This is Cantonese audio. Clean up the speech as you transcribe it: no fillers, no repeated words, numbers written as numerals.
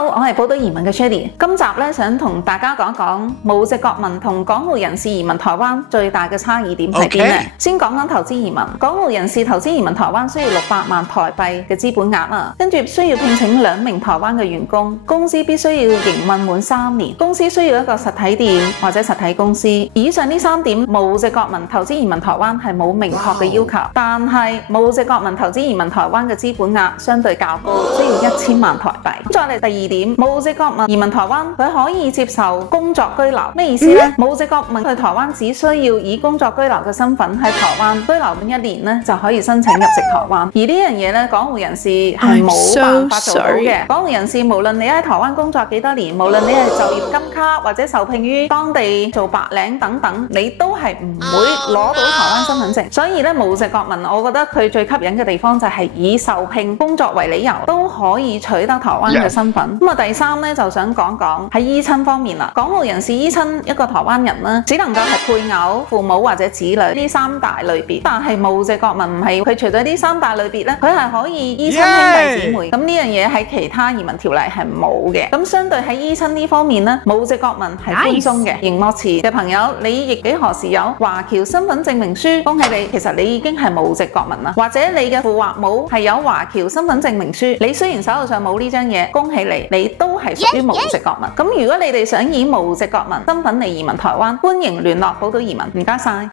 好，我係寶島移民嘅 Shady。今集咧想同大家講講無籍國民同港澳人士移民台灣最大嘅差異點係邊呢？先講講投資移民，港澳人士投資移民台灣需要600萬台幣嘅資本額啊，跟住需要聘請2名台灣嘅員工，公司必須要營運滿3年，公司需要一個實體店或者實體公司。以上呢3點，無籍國民投資移民台灣係冇明確嘅要求，但係無籍國民投資移民台灣嘅資本額相對較高，需要1000萬台幣。再嚟第二點，無籍國民移民台灣，佢可以接受工作居留，咩意思呢？無籍國民去台灣只需要以工作居留嘅身份喺台灣居留滿1年咧，就可以申請入籍台灣。而呢樣嘢咧，港澳人士係冇辦法做到嘅。港澳人士無論你喺台灣工作幾多年，無論你係就業金卡或者受聘於當地做白領等等，你都係唔會攞到台灣身份證。所以咧，無籍國民，我覺得佢最吸引嘅地方就係以受聘工作為理由，都可以取得台灣嘅身份。咁啊，第三咧就想講講喺依親方面啦。港澳人士依親一個台灣人咧，只能夠係配偶、父母或者子女呢3大類別。但係無籍國民唔係，佢除咗呢3大類別咧，佢係可以依親兄弟姊妹。咁呢樣嘢喺其他移民條例係冇嘅。咁相對喺依親呢方面咧，無籍國民係寬鬆嘅。熒幕前嘅朋友，你亦幾何時有華僑身份證明書？恭喜你，其實你已經係無籍國民啦。或者你嘅父或母係有華僑身份證明書，你雖然手頭上冇呢張嘢，恭喜你，你都係屬於無籍國民。咁如果你哋想以無籍國民身份嚟移民台灣，歡迎聯絡寶島移民。唔該晒。